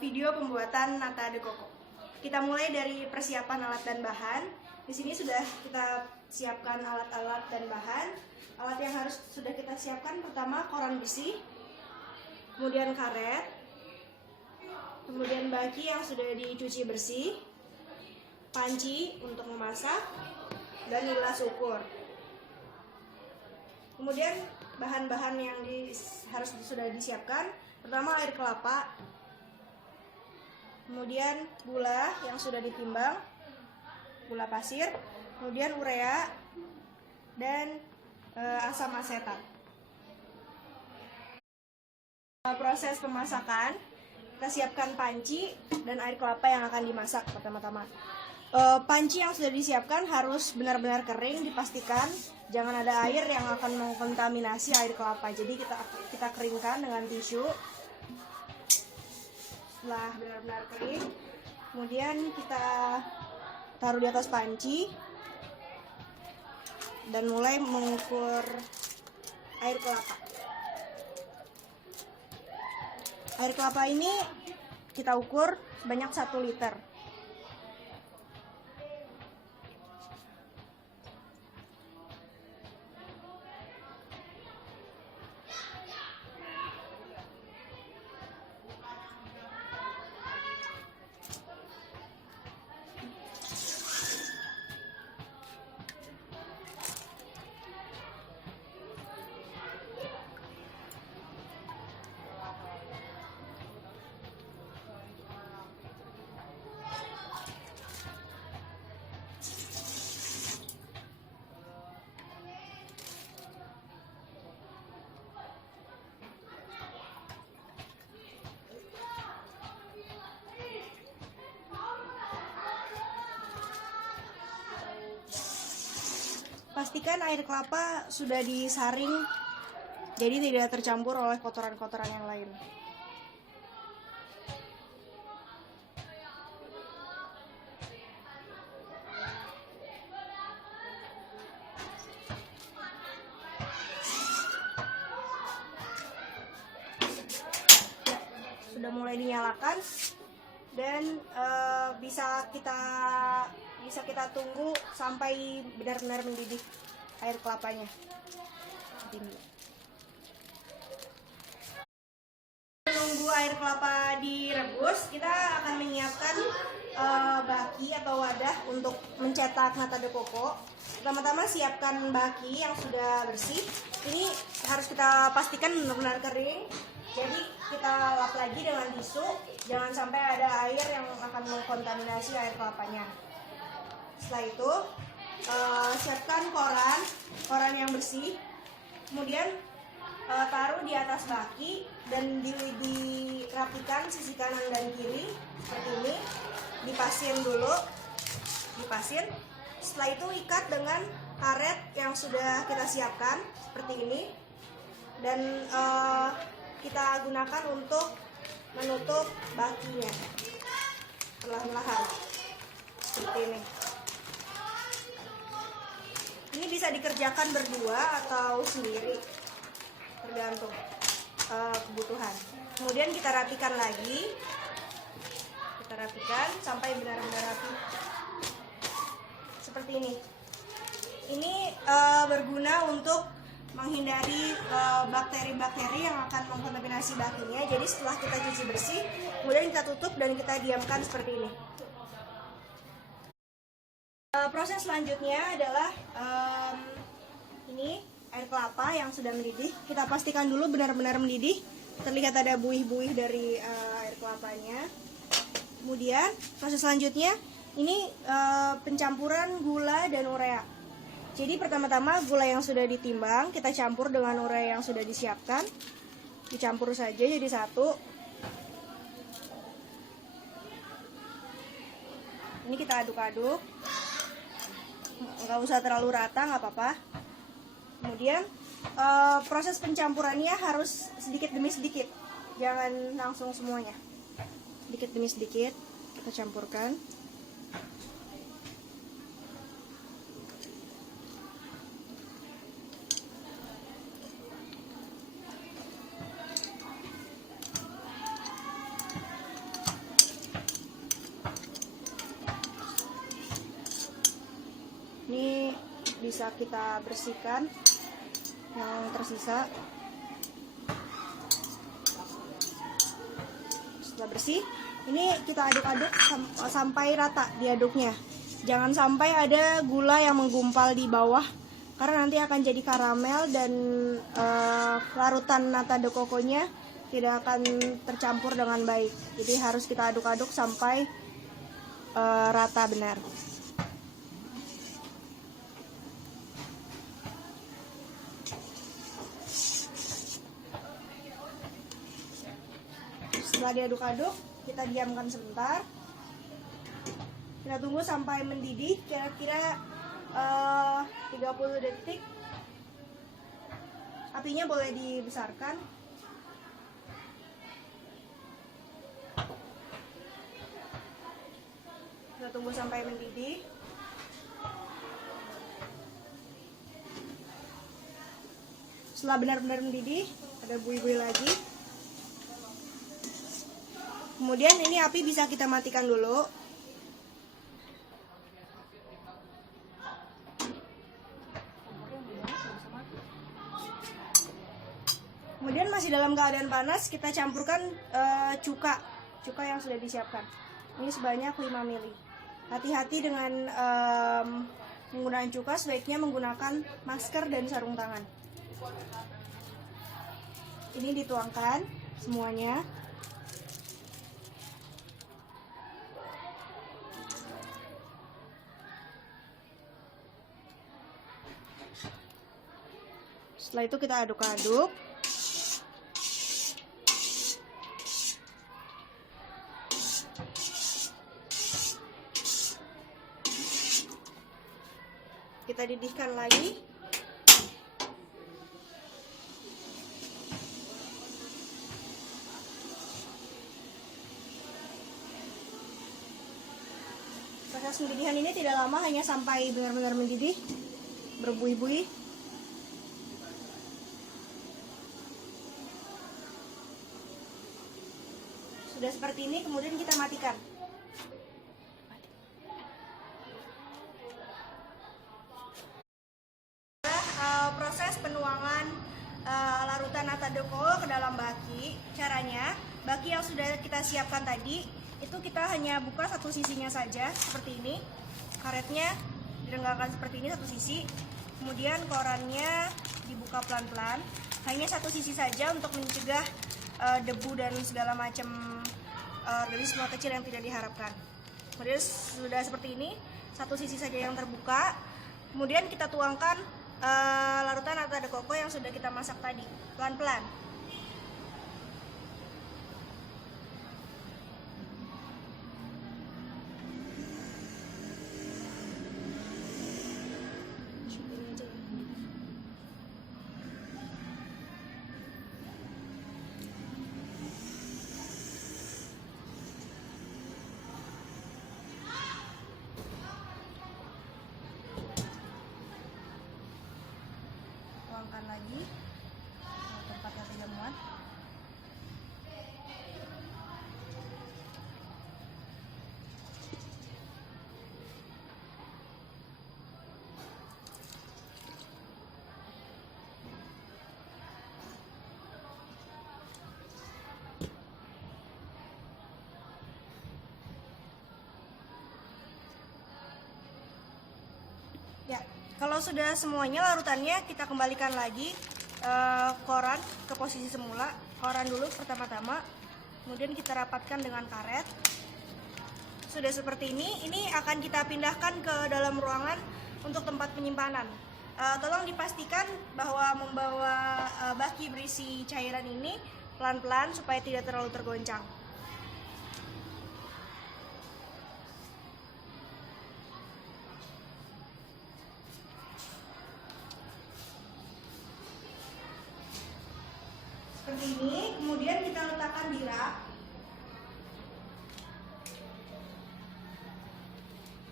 video pembuatan nata de coco. Kita mulai dari persiapan alat dan bahan. Di sini sudah kita siapkan alat-alat dan bahan. Alat yang harus sudah kita siapkan pertama koran besi, kemudian karet, kemudian baki yang sudah dicuci bersih, panci untuk memasak, dan gelas ukur. Kemudian bahan-bahan yang sudah disiapkan, pertama air kelapa, kemudian gula yang sudah ditimbang, gula pasir, kemudian urea, dan asam asetat. Proses pemasakan, kita siapkan panci dan air kelapa yang akan dimasak pertama-tama. Panci yang sudah disiapkan harus benar-benar kering, dipastikan jangan ada air yang akan mengkontaminasi air kelapa. Jadi kita keringkan dengan tisu. Setelah benar-benar kering, kemudian kita taruh di atas panci dan mulai mengukur air kelapa. Air kelapa ini kita ukur banyak 1 liter. Pastikan air kelapa sudah disaring, jadi tidak tercampur oleh kotoran-kotoran yang lain. Sudah mulai dinyalakan dan bisa kita tunggu sampai benar-benar mendidih air kelapanya. Menunggu air kelapa direbus, kita akan menyiapkan baki atau wadah untuk mencetak nata de coco. Pertama-tama siapkan baki yang sudah bersih. Ini harus kita pastikan benar-benar kering. Jadi kita lap lagi dengan tisu, jangan sampai ada air yang akan mengkontaminasi air kelapanya. Setelah itu siapkan koran yang bersih, kemudian taruh di atas baki dan dirapikan sisi kanan dan kiri seperti ini. Dipasin dulu, setelah itu ikat dengan karet yang sudah kita siapkan seperti ini, dan kita gunakan untuk menutup bakinya perlahan-lahan seperti ini. Ini bisa dikerjakan berdua atau sendiri, tergantung kebutuhan. Kemudian kita rapikan lagi, sampai benar-benar rapi seperti ini. Ini berguna untuk menghindari bakteri-bakteri yang akan mengkontaminasi bakinya. Jadi setelah kita cuci bersih, kemudian kita tutup dan kita diamkan seperti ini. Proses selanjutnya adalah ini air kelapa yang sudah mendidih. Kita pastikan dulu benar-benar mendidih. Terlihat ada buih-buih dari air kelapanya. Kemudian proses selanjutnya ini pencampuran gula dan urea. Jadi pertama-tama gula yang sudah ditimbang kita campur dengan urea yang sudah disiapkan. Dicampur saja jadi satu. Ini kita aduk-aduk. Nggak usah terlalu rata, nggak apa-apa. Kemudian proses pencampurannya harus sedikit demi sedikit, jangan langsung semuanya. Sedikit demi sedikit kita campurkan. bisa kita bersihkan yang tersisa. Setelah bersih, ini kita aduk-aduk sampai rata diaduknya. Jangan sampai ada gula yang menggumpal di bawah, karena nanti akan jadi karamel dan larutan nata de coco-nya tidak akan tercampur dengan baik. Jadi harus kita aduk-aduk sampai rata benar. Setelah diaduk-aduk, kita diamkan sebentar. Kita tunggu sampai mendidih, kira-kira 30 detik. Apinya boleh dibesarkan. Kita tunggu sampai mendidih. Setelah benar-benar mendidih, ada buih-buih lagi. Kemudian ini api bisa kita matikan dulu. Kemudian masih dalam keadaan panas, kita campurkan cuka yang sudah disiapkan. Ini sebanyak 5 ml. Hati-hati dengan menggunakan cuka, sebaiknya menggunakan masker dan sarung tangan. Ini dituangkan semuanya. Setelah itu kita aduk-aduk. Kita didihkan lagi. Proses pendidihan ini tidak lama, hanya sampai benar-benar mendidih, berbuih-buih. Sudah seperti ini, kemudian kita matikan. Proses penuangan larutan nata de coco ke dalam baki. Caranya, baki yang sudah kita siapkan tadi, itu kita hanya buka satu sisinya saja, seperti ini. Karetnya direnggakan seperti ini satu sisi. Kemudian korannya dibuka pelan-pelan, hanya satu sisi saja untuk mencegah debu dan segala macam organisme kecil yang tidak diharapkan. Kemudian sudah seperti ini, satu sisi saja yang terbuka. Kemudian kita tuangkan larutan nata de coco yang sudah kita masak tadi, pelan-pelan. Tuangkan lagi tempat yang tidak muat. Ya, kalau sudah semuanya larutannya, kita kembalikan lagi koran ke posisi semula. Koran dulu pertama-tama, kemudian kita rapatkan dengan karet. Sudah seperti ini akan kita pindahkan ke dalam ruangan untuk tempat penyimpanan. Tolong dipastikan bahwa membawa baki berisi cairan ini pelan-pelan supaya tidak terlalu tergoncang. Seperti ini, kemudian kita letakkan di rak.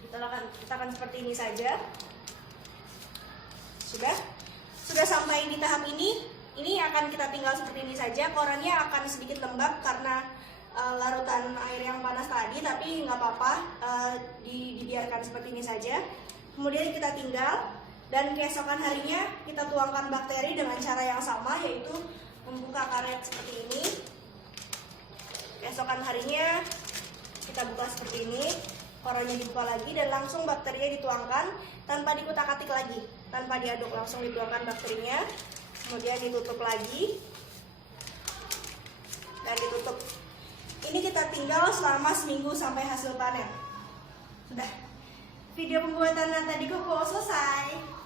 Kita letakkan seperti ini saja. Sudah sampai di tahap ini akan kita tinggal seperti ini saja. Korannya akan sedikit lembab karena larutan air yang panas tadi, tapi nggak apa-apa, dibiarkan seperti ini saja. Kemudian kita tinggal Dan keesokan harinya kita tuangkan bakteri dengan cara yang sama, yaitu membuka karet seperti ini. Keesokan harinya kita buka seperti ini, koronnya dibuka lagi dan langsung bakterinya dituangkan tanpa dikutak-atik lagi, tanpa diaduk, langsung dituangkan bakterinya. Kemudian ditutup lagi dan ditutup. Ini kita tinggal selama seminggu sampai hasil panen. Sudah. Video pembuatan nata de coco selesai.